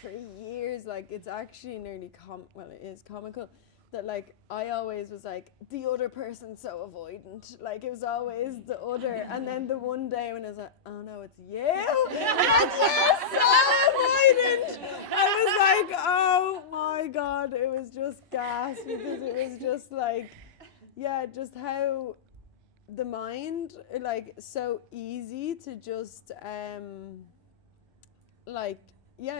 for years, like, it's actually nearly it is comical that, like, I always was like, the other person's so avoidant. Like, it was always the other. And then the one day when I was like, oh no, it's you. And you're so avoidant. I was like, oh my God. It was just gas because it was just like, just how the mind, like, so easy to just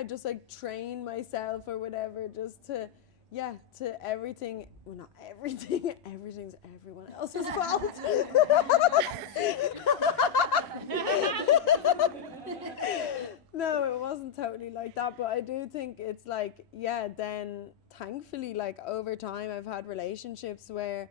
just like train myself or whatever, just to everything. Well, not everything. Everything's everyone else's fault. No, it wasn't totally like that, but I do think it's like, then thankfully, like, over time I've had relationships where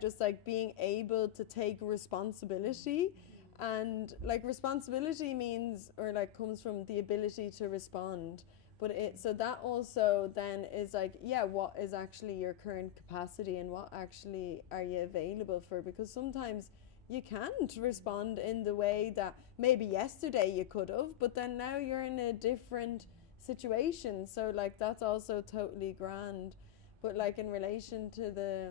just like being able to take responsibility, and like responsibility means, or like comes from the ability to respond, but so that also then is like, what is actually your current capacity and what actually are you available for, because sometimes you can't respond in the way that maybe yesterday you could have, but then now you're in a different situation, so like that's also totally grand. But like in relation to the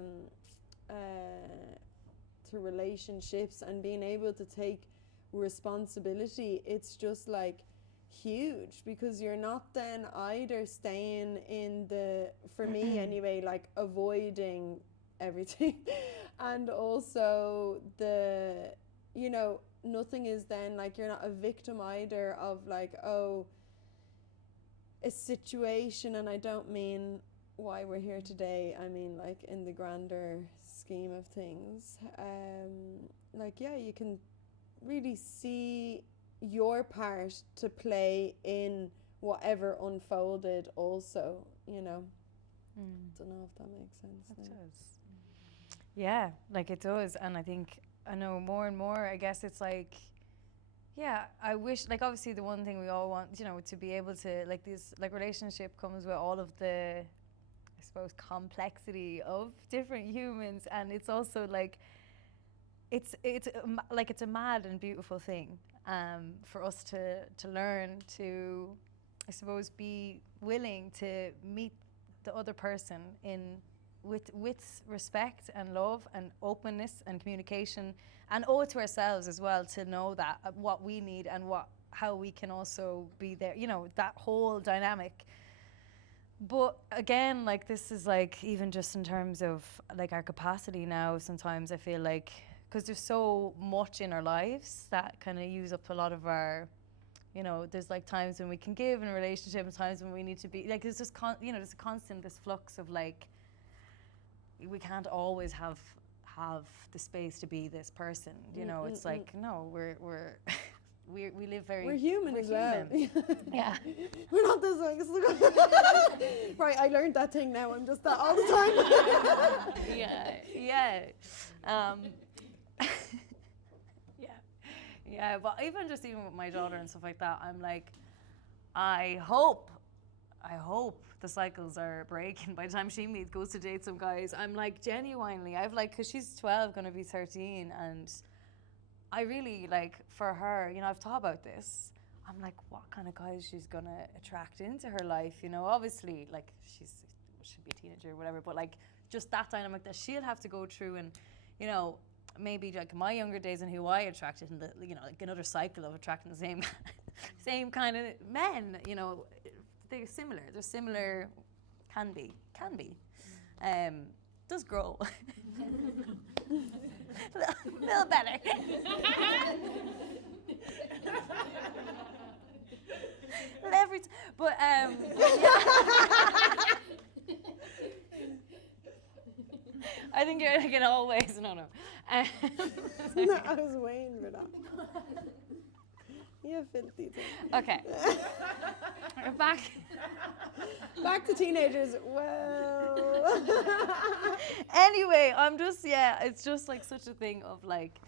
to relationships and being able to take responsibility, it's just like huge, because you're not then either staying in the, for me anyway, like avoiding everything and also the, nothing is then like, you're not a victim either of like, oh, a situation, and I don't mean why we're here today, I mean like in the grander scheme of things, you can really see your part to play in whatever unfolded also, Don't know if that makes sense. It does. Yeah, like it does. And I think I know more and more, I guess it's like, I wish, like, obviously the one thing we all want, to be able to, like, this, like, relationship comes with all of the, I suppose, complexity of different humans, and it's also like, it's a mad and beautiful thing for us to learn to, I suppose, be willing to meet the other person with respect and love and openness and communication, and owe it to ourselves as well to know that what we need and how we can also be there, that whole dynamic. But again, like, this is like, even just in terms of like our capacity now, sometimes I feel like, because there's so much in our lives that kind of use up a lot of our, there's like times when we can give in a relationship and times when we need to be, like, there's just there's a constant, this flux of like, we can't always have the space to be this person, it's like, no, we live very, we're human as well. Yeah. We're not this like, right, I learned that thing now, I'm just that all the time. Yeah, but even with my daughter and stuff like that, I'm like, I hope the cycles are breaking by the time she goes to date some guys. I'm like, genuinely, I've like, because she's 12, gonna be 13, and I really, like, for her, I've thought about this. I'm like, what kind of guys she's gonna attract into her life, Obviously, like, she should be a teenager or whatever, but like, just that dynamic that she'll have to go through, and, maybe like my younger days and who I attracted, and like another cycle of attracting the same kind of men, they're similar, can be, does grow. Little better. But I think you're like in all ways. No. No, I was waiting for that. You filthy thing. Okay. We're back. Back to teenagers. Well. Anyway, I'm just it's just like such a thing of like,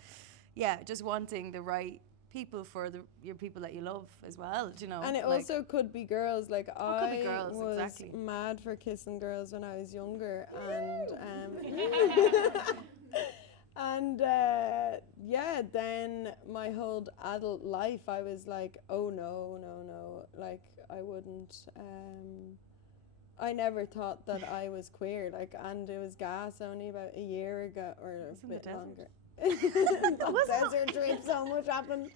just wanting the right people for your people that you love as well, you know. And it like, also could be girls. Like could be I girls, was exactly. mad for kissing girls when I was younger, and and then my whole adult life I was like, oh no, like I wouldn't. I never thought that I was queer, like, and it was gas only about a year ago or a bit longer. The desert trip, so much happened.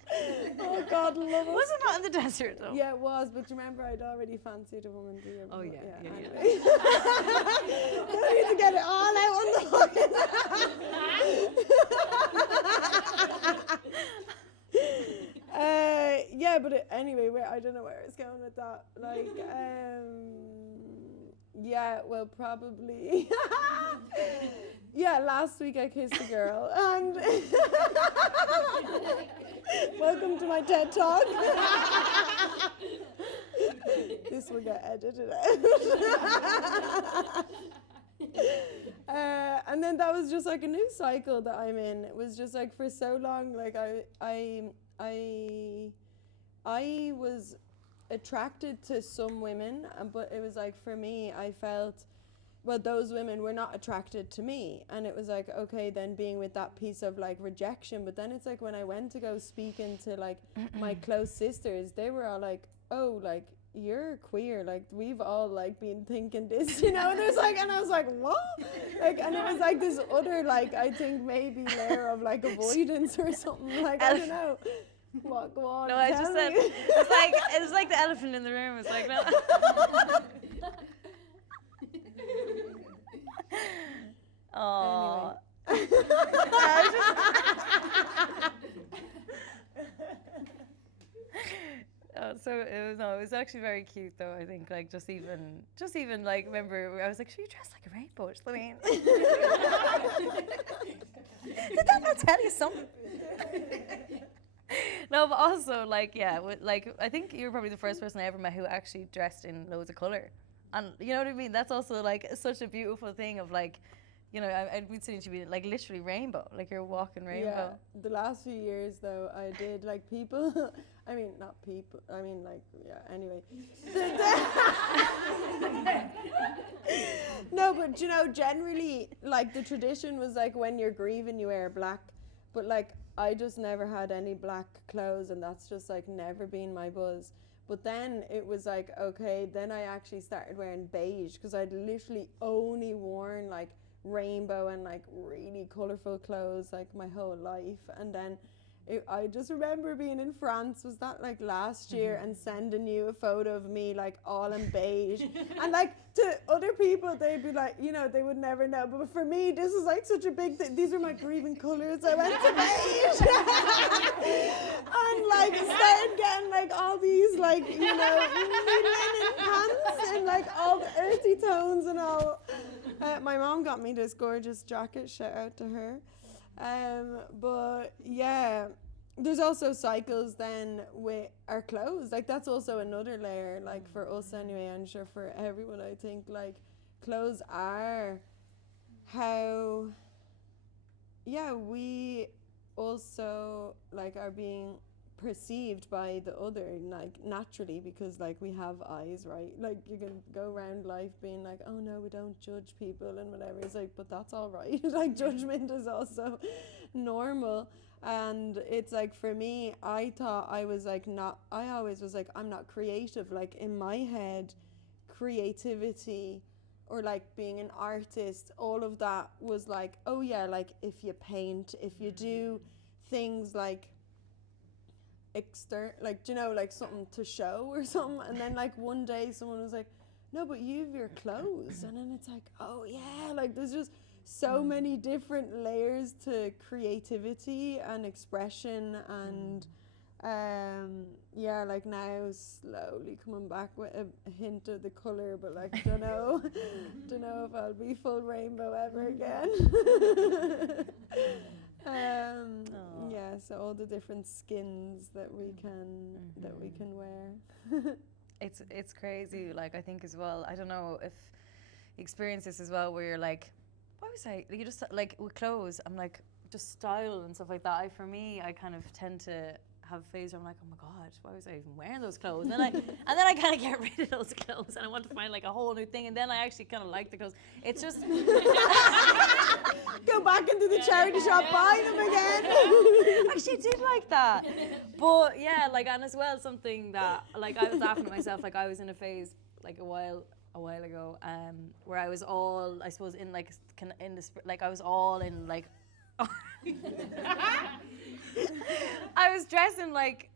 Oh God, love it. Was it not in the desert though? Yeah, it was, but you remember I'd already fancied a woman the year before. Oh yeah. Anyway. Don't need to get it all out on the fucking. But anyway, I don't know where I was going with that. Like, well, probably. Last week I kissed a girl, and welcome to my TED Talk. This will get edited out. And then that was just like a new cycle that I'm in. It was just like for so long, like I was attracted to some women, but it was like for me, I felt, well, those women were not attracted to me, and it was like, okay, then being with that piece of like rejection. But then it's like when I went to go speak into like my close sisters, they were all like, oh, like you're queer, like we've all like been thinking this, you know. And there's like, and I was like, what? Like, and it was like this other like, I think maybe layer of like avoidance or something, like I don't know. What, go on? No, I just said it's like the elephant in the room. It's like no. Oh. So it was actually very cute though. I think like just even like remember I was like, should you dress like a rainbow? Just, I mean, did that not tell you something? No, but also like like I think you were probably the first person I ever met who actually dressed in loads of color, and you know what I mean. That's also like such a beautiful thing of like, you know, I'd been sitting to be like literally rainbow, like you're walking rainbow. Yeah, the last few years though, I did like people. I mean, not people. I mean, like, anyway. No, but you know, generally, like the tradition was like when you're grieving, you wear black. But like, I just never had any black clothes, and that's just like never been my buzz. But then it was like, okay, then I actually started wearing beige because I'd literally only worn like rainbow and like really colourful clothes like my whole life. And then I just remember being in France, was that like last year, and sending you a photo of me like all in beige. And like to other people they'd be like, you know, they would never know, but for me this is like such a big thing. These are my grieving colours. I went to beige. And like started getting like all these like, you know, linen pants and like all the earthy tones and all. My mom got me this gorgeous jacket, shout out to her. But yeah, there's also cycles then with our clothes. Like that's also another layer, like for us anyway, I'm sure for everyone. I think like clothes are how, we also like are being perceived by the other, like naturally, because like we have eyes, right? Like you can go around life being like, oh no, we don't judge people and whatever. It's like, but that's all right. Like judgment is also normal. And it's like for me, I thought I was like I always was like, I'm not creative. Like in my head, creativity or like being an artist, all of that was like, oh yeah, like if you paint, if you do things like like, you know, like something to show or something. And then like one day someone was like, no, but you have your clothes. And then it's like, oh yeah, like there's just so many different layers to creativity and expression. And yeah, like now slowly coming back with a hint of the colour, but like don't know if I'll be full rainbow ever again. Yeah, so all the different skins that we can wear. It's crazy. Like I think as well. I don't know if you experience this as well, where you're like, why was you just like with clothes? I'm like just style and stuff like that. For me, I kind of tend to have phases where I'm like, oh my god, why was I even wearing those clothes? And then I kind of get rid of those clothes, and I want to find like a whole new thing. And then I actually kind of like the clothes. It's just go back into the charity shop, buy them again. Actually, I did like that. But yeah, like, and as well, something that like I was laughing at myself. Like I was in a phase like a while ago, where I was all, I suppose, in like like I was all in like. I was dressing like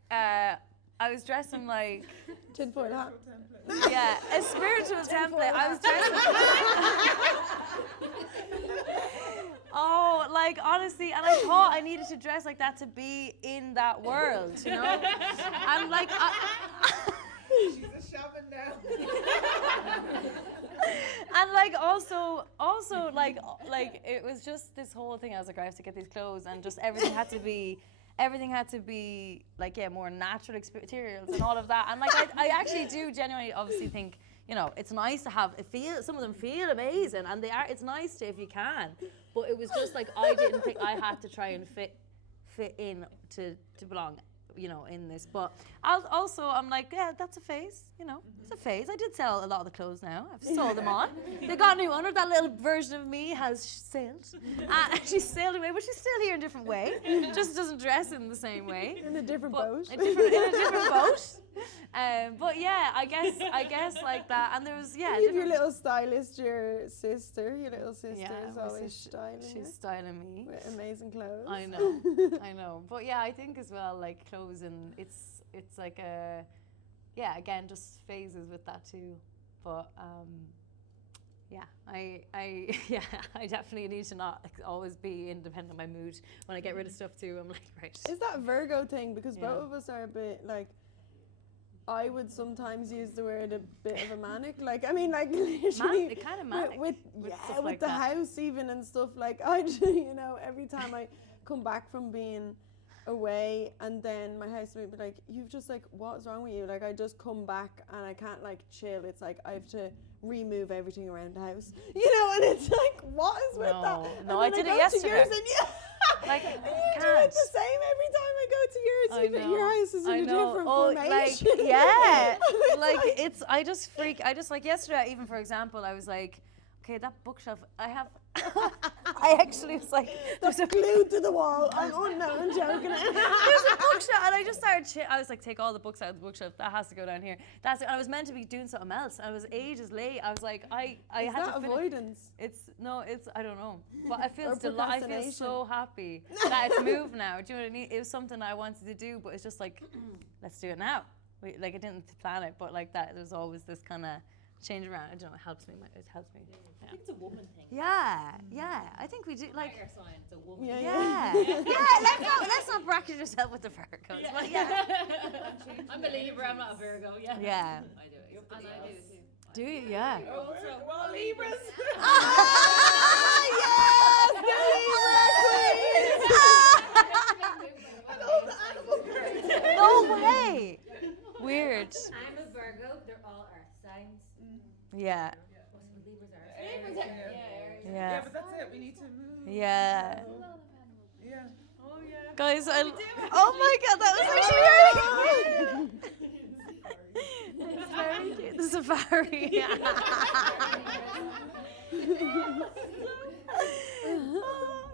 Tinfoil hat. yeah, a spiritual template. I was dressing. Oh, like honestly, and I thought I needed to dress like that to be in that world, you know. I'm like. She's a shaman now. And like also like it was just this whole thing. I was like, I have to get these clothes, and just everything had to be like, yeah, more natural materials and all of that. And like I actually do genuinely obviously think, you know, it's nice to have some of them feel amazing, and it's nice to if you can. But it was just like I didn't think I had to try and fit in to belong, you know, in this. But I'm like, yeah, that's a phase, you know. It's a phase. I did sell a lot of the clothes now. I've sold them on. They got a new owner. That little version of me has sailed. She's sailed away, but she's still here in a different way. Just doesn't dress in the same way. In a different boat. In a different boat. But yeah, I guess like that. And there was, yeah. Your little stylist, your little sister is always styling you. She's styling me. With amazing clothes. I know. But yeah, I think as well, like clothes, and it's like yeah, again, just phases with that too. But yeah, I definitely need to not always be independent of my mood. When I get rid of stuff too, I'm like, right. Is that Virgo thing? Because both of us are a bit like, I would sometimes use the word a bit of a manic. Like, I mean, like literally kind of manic with stuff like the that. house even and stuff. Like you know, every time I come back from being away, and then my housemate would be like, you've just like, what's wrong with you? Like I just come back and I can't like chill. It's like I have to remove everything around the house, you know. And it's like, what is with that? No, I did it yesterday. Like, you do it the same every time I go to yours. Your house is in a different formation. Like, yeah. Like it's, I just like yesterday, even for example, I was like, okay, that bookshelf, I actually was like, there's a glued to the wall. I'm joking. There's a bookshelf, and I just started. I was like, take all the books out of the bookshelf. That has to go down here. That's it. I was meant to be doing something else. I was ages late. I was like, I is had that to avoidance? It's I don't know. But I feel I feel so happy that it's moved now. Do you know what I mean? It was something I wanted to do, but it's just like, let's do it now. Like I didn't plan it, but like that. There's always this kind of change around. I don't know. It helps me. I think it's a woman thing. Yeah. I think we do. Like, Fire sign, it's a woman. Yeah. Let's not bracket yourself with the Virgos. Yeah. But yeah. I'm a Libra. I'm not a Virgo. Yeah. Yeah. I do it. And I do too. Do you? Yeah. Well, Libras. Yes, And all the animal birds. No way. Weird. I'm a Virgo. They're all earth signs. Yeah. Libras are Libras earth. are- Yeah. Yeah. But that's it. We need to move. Yeah. Yeah. Oh yeah. Guys, oh my god, that was actually very It's very cute. The safari.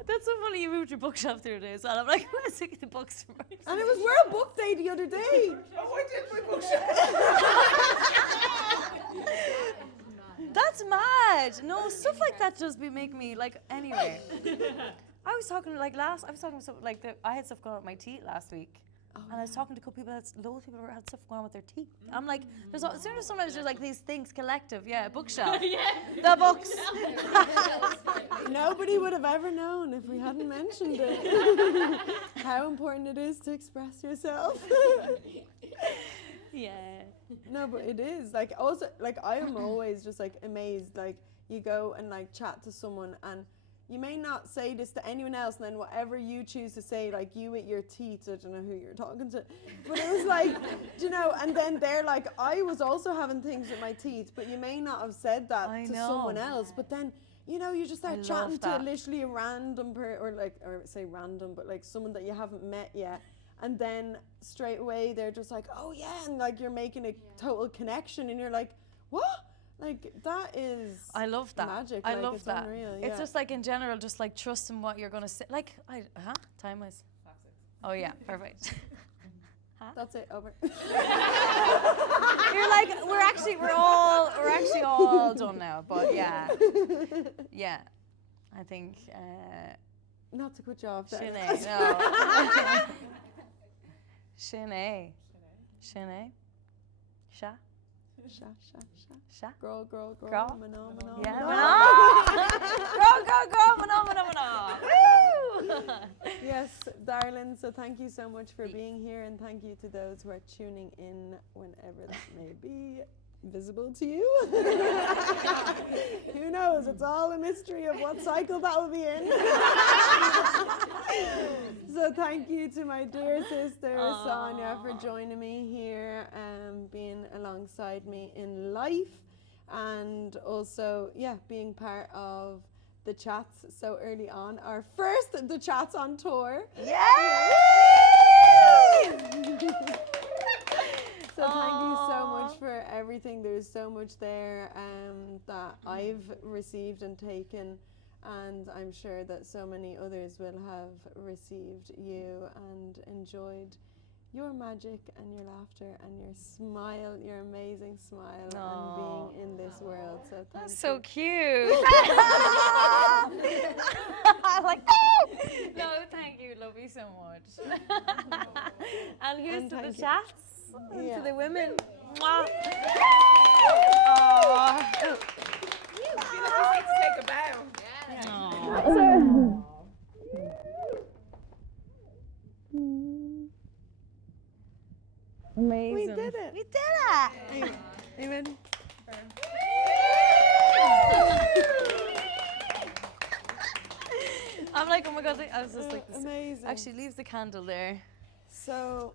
That's so funny. You moved your bookshelf the other day as well. I'm like, where's the books from? And it was World Book Day the other day. Oh, I did my bookshelf. That's mad. No, stuff like that just make me like, anyway. I was talking with some, like I had stuff going on with my teeth last week. And I was talking to a couple people, loads of people had stuff going on with their teeth. I'm like, sometimes there's like these things collective, bookshelf. The books. Nobody would have ever known if we hadn't mentioned it. How important it is to express yourself. No, but it is like also like I am always just like amazed. Like you go and like chat to someone and you may not say this to anyone else, and then whatever you choose to say, like you with your teeth, I don't know who you're talking to, but it was like, you know, and then they're like, I was also having things with my teeth, but you may not have said that to someone else, but then, you know, you just start chatting to literally a random or say random, but like someone that you haven't met yet. And then straight away they're just like, oh yeah, and like you're making a total connection, and you're like, what? Like that is I love that. magic. I like, love it's that. Unreal, It's just like in general, just like trusting what you're gonna say. Like time is. Oh yeah, perfect. That's it. Over. You're like we're actually all done now. But yeah, I think. Not to cut you off. Sinead, no. Sinead. Sha. Sha. Girl. Mano. Yeah, mano. Woo! Yes, darling. So thank you so much for being here, and thank you to those who are tuning in whenever that may be visible to you. Who knows? It's all a mystery of what cycle that will be in. So thank you to my dear sister Sonia for joining me here and being alongside me in life, and also being part of the chats so early on. Our first the chats on tour. Yay! So thank you so much for everything. There's so much there that I've received and taken, and I'm sure that so many others will have received you and enjoyed your magic and your laughter and your smile, your amazing smile, and being in this world. So thank That's you. so cute. Like, no, thank you. Love you so much. And here's to the chats. Yeah. To the women. Mwah. Take a bow. Amazing. We did it. We did it. Amen. I'm like, oh my god, I was just like, this. Amazing. Actually, leave the candle there. So,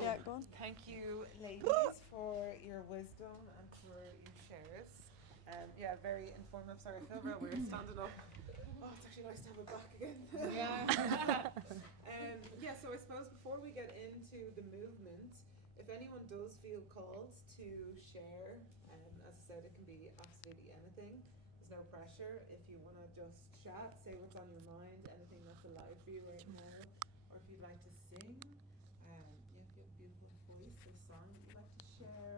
yeah, go on. Thank you, ladies, for your wisdom and for your shares. Very informative. Sorry, I feel real weird standing up. Oh, it's actually nice to have it back again. So I suppose before we get into the movement, if anyone does feel called to share, as I said, it can be absolutely anything. There's no pressure. If you want to just chat, say what's on your mind, anything that's alive for you right now, or if you'd like to sing, you have a beautiful voice or song that you'd like to share,